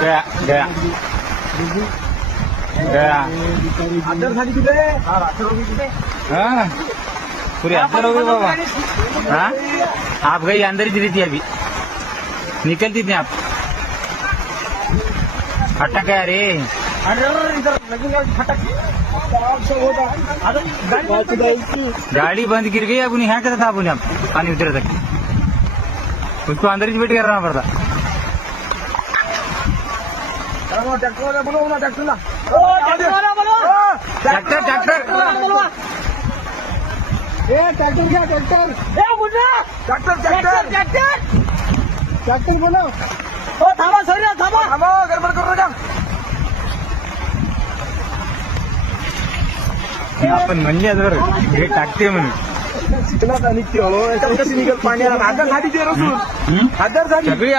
गया गया गया अंदर खाली किती हाँ पूरी अंदर हो गई बाबा। हाँ आप गई अंदर ही रही थी अभी निकलती थी आप अटक गया रे इधर लगेगा फटक गाड़ी बंद गिर गई अब उन्हें यहाँ कैसा था अब उन्हें पानी उतरे तक उसको अंदर ही वेट करना पड़ता। ट्रॅक्टर वाला बोलव ना ट्रॅक्टरला ट्रॅक्टर ट्रॅक्टर ट्रॅक्टर घ्या tractor tractor tractor tractor tractor बोलव हो थांबा सर थांबा थांबा गडबड करू नका आपण म्हणजे हे टाकते म्हणून चिखलात आणि कशी निघत पाणी हजार झाली ते रसून हजार झाली सगळी